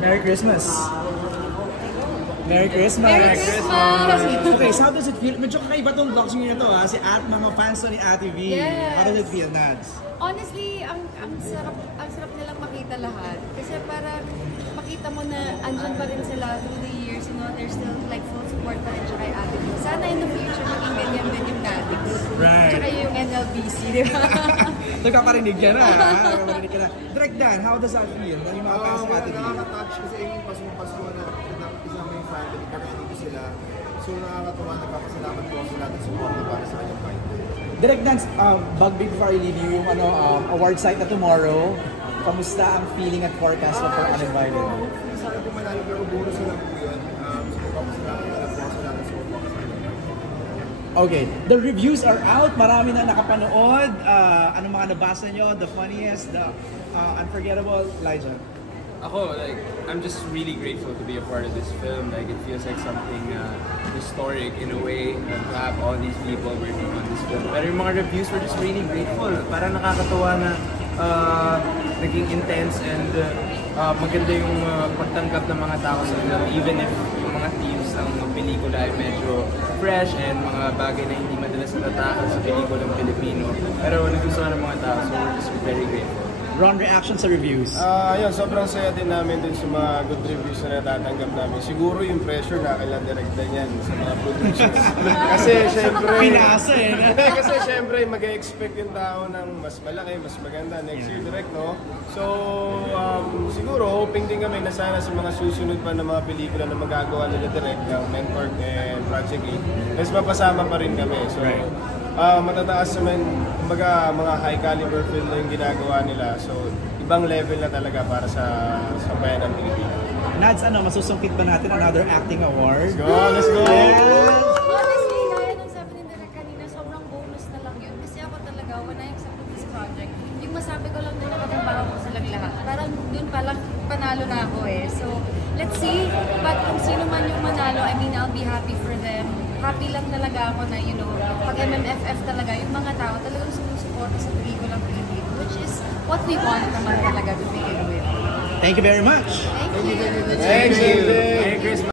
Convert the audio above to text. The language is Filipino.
Merry Christmas! Merry Christmas! Merry Christmas! Okay, so how does it feel? Medyo kakaiba tong boxing nyo na to ha, si mga fans to ni Ate V. Yes. How does it feel, Nads? Honestly, ang sarap nilang makita lahat. Kasi parang makita mo na andyan pa rin sila through the years, you know, they're still like full support pa rin siya kay Ate V. Sana in the future, maging ganyan din yung dati ko. Right. Tsaka yung NLBC, di ba? Nagkaparinig ka na, ha? Nagkaparinig ka na. Direct Dan, how does that feel? Yung mga fans ni Ate V? Nakaka-touch kasi yung pasong-paso na isang may family, kakainin ko sila. So nakakatawa, nagpapasalamat po ako lahat ng support para sa kanyang fight. Direct Dan, bag before I leave you, yung award site na tomorrow. Kamusta ang feeling at forecast mo for Uninvited? Sa akin po manalo pero bonus na lang po yun. So magpapasalamat na lang po ako sa lahat ng support. Okay, the reviews are out. Marami na nakapanood. Ano mga nabasa nyo? The funniest, the unforgettable, Elijah? Ako, like, I'm just really grateful to be a part of this film. Like, it feels like something historic in a way to have all these people working on this film. Pero yung mga reviews were just really grateful. Parang nakakatawa na naging intense and maganda yung pagtanggap ng mga tao sa film. Even if yung mga themes ng pelikula ay medyo fresh and mga bagay na hindi madalas natatakal sa pelikulang Pilipino. Pero nagustuhan ng mga tao, so we're just very grateful. Ron, reaction sa reviews? Yun, sobrang saya din namin dun sa mga good reviews na natatanggap namin. Siguro yung pressure na kailang direkta niyan sa mga producers. Kasi syempre... Pinasa eh. Kasi syempre mag-expect yung tao ng mas malaki, mas maganda next year direct, no? So, siguro hoping din kami na sana sa mga susunod pa na mga pelikula na magagawa nila direct ng Mentor and Project 8, mas mapasama pa rin kami. So, matataas naman, kumbaga, mga high caliber film na yung ginagawa nila. So, ibang level na talaga para sa bayan ng Pilipinas. Nads, masusungkit pa natin another acting award? Let's go! Let's go! Honestly, gaya nung sabi ni Derek kanina, sobrang bonus na lang yun. Kasi ako talaga, when I accepted this project, yung masabi ko lang din nakatrabaho ko silang lahat. Parang dun palang panalo na ako eh. So, let's see. But kung sino man yung manalo, I mean, I'll be happy for them. Happy lang talaga ako na, you know, pag MMFF talaga, yung mga tao talagang sumusuporta sa pelikulang Pilipino, which is what we want naman talaga to begin with. Thank you very much! Thank you! Thanks, Merry Christmas!